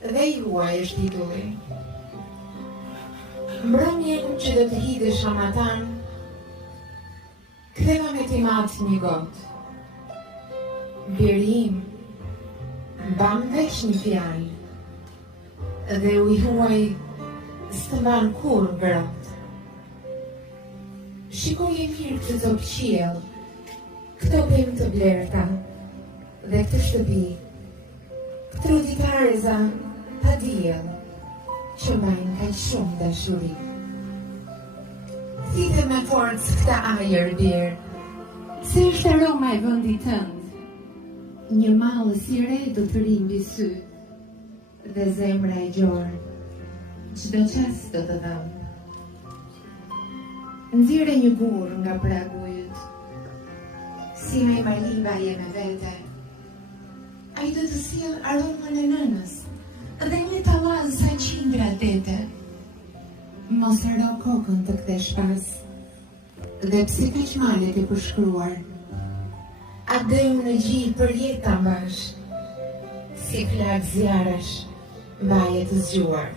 Dhe juaj është titulli. Mbrëmjen që do të hidhesh amatan, ktheva me timat një gotë. Biri im, mbam veç një fjalë, dhe u i huaj s'të mban kur ngrot. Shikoje mirë këtë tokë qiell, këto pemë të blerta, dhe këtë shtëpi, këtë roditareza pa diell, që mbajnë kaq shumë dashuri. Thithe me forcë këta ajër birë, se është aroma e vendit tënd. Një mallë si re do të ri mbi sy, dhe zemra e gjorë, çdo qas do të dhëm. Nxirre një burr nga pragu yt, si me marliva je me vete. Ai do të sjell aromën e nënës, dhe një tallaz sa qindra dete. Mos haro kokën të kthesh pas, dhe pse kaq malet e përshkruar. A dëm në gjithë për jetë ta mbash, si plak zjarësh, mbaje të zgjuar.